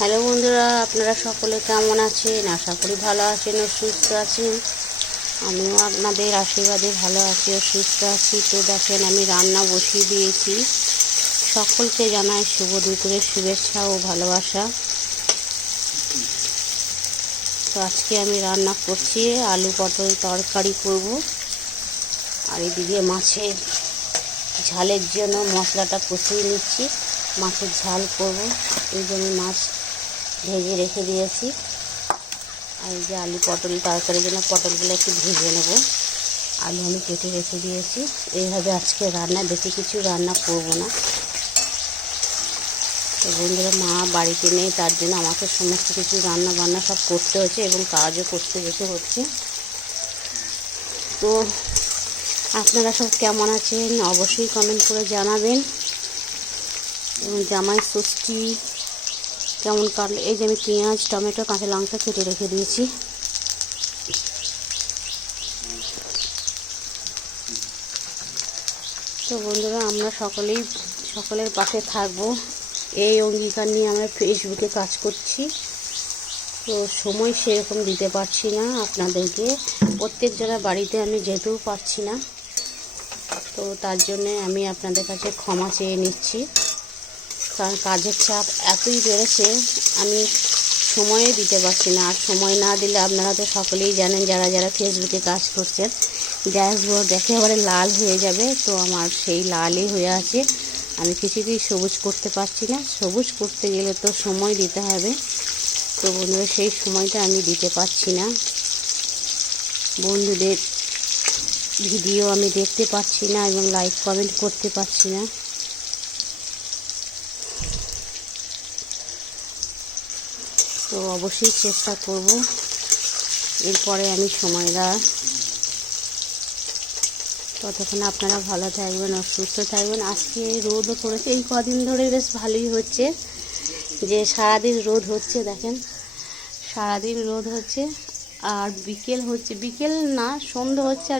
Hello বন্ধুরা, আপনারা সকলে কেমন আছেন? আশা করি ভালো আছেন ও সুস্থ আছেন। আমিও আপনাদের আশীর্বাদে ভালো আছি ও সুস্থ আছি। তো দেখেন, আমি রান্না বসিয়ে দিয়েছি। সকলকে জানাই শুভ দুপুরের শুভেচ্ছা ও ভালোবাসা। তো আজকে আমি রান্না করছি আলু পটল তরকারি করব। আর এদিকে মাছের ঝালের জন্য মশলাটা কষিয়ে নিচ্ছি। মাছের ঝাল করব, এই জন্য মাছ ভেজে রেখে দিয়েছি। আর এই যে আলু পটল তরকারির জন্য পটলগুলো একটু ভেজে নেব। আলু আমি কেটে রেখে দিয়েছি। এইভাবে আজকে রান্না, বেশি কিছু রান্না করব না। তো বন্ধুরা, মা বাড়িতে নেই, তার জন্য আমাকে সমস্ত কিছু রান্না বান্না সব করতে হচ্ছে এবং কাজও করতে যেতে হচ্ছে। তো আপনারা সব কেমন আছেন অবশ্যই কমেন্ট করে জানাবেন। এবং জামাই ষষ্ঠী কেমন কাটলো, এই যে আমি পেঁয়াজ টমেটো কাঁচা লঙ্কা কেটে রেখে দিয়েছি। তো বন্ধুরা, আমরা সকলের পাশে থাকবো, এই অঙ্গীকার নিয়ে আমরা ফেসবুকে কাজ করছি। তো সময় সেরকম দিতে পারছি না আপনাদেরকে, প্রত্যেকজনের বাড়িতে আমি যেতেও পারছি না। তো তার জন্যে আমি আপনাদের কাছে ক্ষমা চেয়ে নিচ্ছি, কারণ কাজের চাপ এতই বেড়েছে, আমি সময়ে দিতে পারছি না। আর সময় না দিলে আপনারা তো সকলেই জানেন, যারা যারা ফেসবুকে কাজ করছেন, ড্যাশবোর্ড একেবারে লাল হয়ে যাবে। তো আমার সেই লালই হয়ে আছে, আমি কিছুতেই সবুজ করতে পারছি না। সবুজ করতে গেলে তো সময় দিতে হবে। তো বন্ধুরা, সেই সময়টা আমি দিতে পারছি না। বন্ধুদের ভিডিও আমি দেখতে পাচ্ছি না এবং লাইক কমেন্ট করতে পারছি না। তো অবশ্যই চেষ্টা করব এরপরে আমি সময় দেওয়ার। ততক্ষণ আপনারা ভালো থাকবেন ও সুস্থ থাকবেন। আজকে রোদও পড়েছে, এই কদিন ধরে বেশ ভালোই হচ্ছে, যে সারাদিন রোদ হচ্ছে। দেখেন, সারাদিন রোদ হচ্ছে আর বিকেল হচ্ছে, বিকেল না সন্ধ্যা হচ্ছে।